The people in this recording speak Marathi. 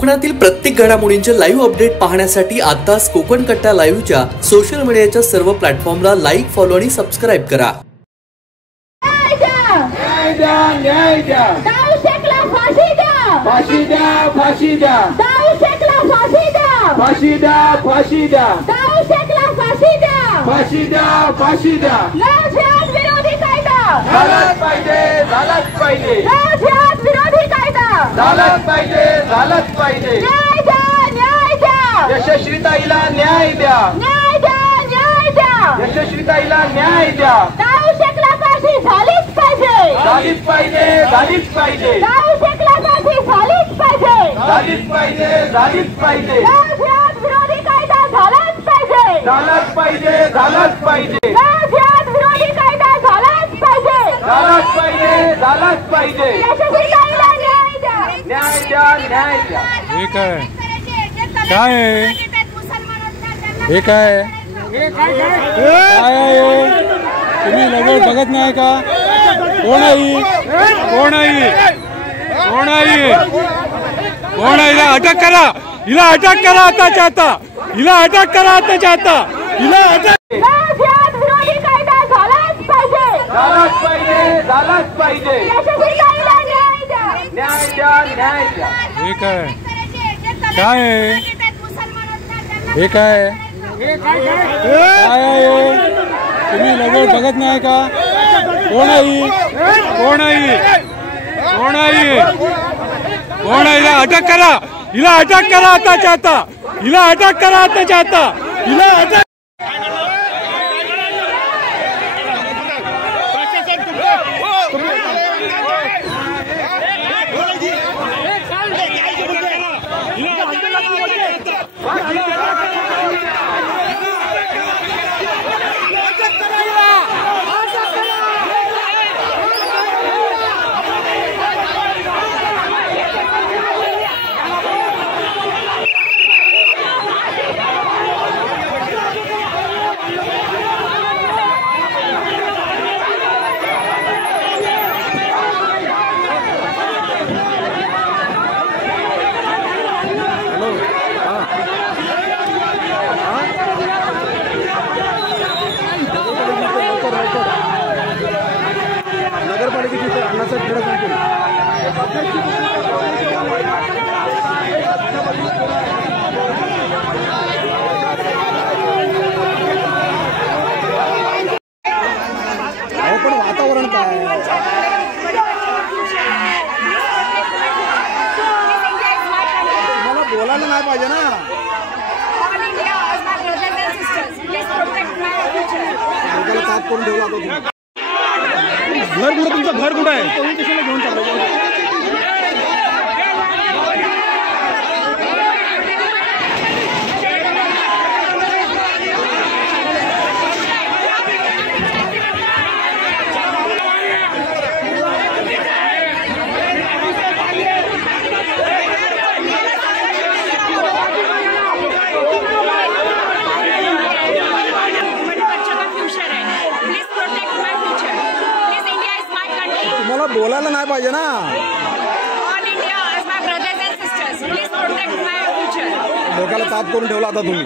कोकणातील प्रत्येक घडामोडींचे लाईव्ह अपडेट पाहण्यासाठी आताच कोकण कट्टा लाईव्हच्या सोशल मीडियाच्या सर्व प्लॅटफॉर्मला लाईक, फॉलो आणि सबस्क्राइब करा. न्याय द्या. दाऊ शेखला फाशी द्या. फाशी द्या. फाशी द्या. दाऊ शेखला फाशी द्या. फाशी द्या. फाशी द्या. दाऊ शेखला फाशी द्या. फाशी द्या. फाशी द्या. लाचलुचपत विरोधी कायदा झालाच पाहिजे. झालाच पाहिजे. लाचलुचपत विरोधी कायदा झालाच पाहिजे. झालाच पाहिजे. न्याय द्या. न्याय द्या. यशस्वीताईला न्याय द्या. न्याय द्या. न्याय द्या. यशस्वीताईला न्याय द्या. दाऊ शेखला फाशी झालीच पाहिजे. झालीच पाहिजे. झालीच पाहिजे. दाऊ शेखला फाशी झालीच पाहिजे. झालीच पाहिजे. झालीच पाहिजे. लाचलुचपत विरोधी कायदा झालाच पाहिजे. झालाच पाहिजे. झालाच पाहिजे. लाचलुचपत विरोधी कायदा झालाच पाहिजे. झालाच पाहिजे. झालाच पाहिजे. यशस्वीताईला न्याय द्या. न्याय द्या. न्याय द्या. हे काय आहे? हे काय आहे? तुम्ही लगेच बघत नाही का? कोण आहे? कोण आहे? कोण आहे? कोण आहे? हिला अटक करा. हिला अटक करा आताच्या आता. हिला अटक करा आताच्या आता. हिला अटक. लाचलुचपत विरोधी कायदा झालाच पाहिजे. झालाच पाहिजे. झालाच पाहिजे. यशस्वीताईला न्याय द्या. न्याय द्या. न्याय द्या. हे काय आहे? हे काय आहे? तुम्ही लगेच बघत नाही का? कोण आहे? कोण आहे? कोण आहे? कोण आहे? हिला अटक करा. हिला अटक करा आताच्या आता. हिला अटक करा आताच्या आता. हिला अटक. नगरपालिकेची अण्णासाहेब खडक सांगतील. पण वातावरण काय मला बोलायला नाही पाहिजे ना. ताप करून ठेवला होता. घर कुठं? तुमचं घर कुठं आहे? पोलीस स्टेशनला घेऊन चाललो. मला बोलायला नाही पाहिजे ना. डोक्याला ताप करून ठेवला आता तुम्ही.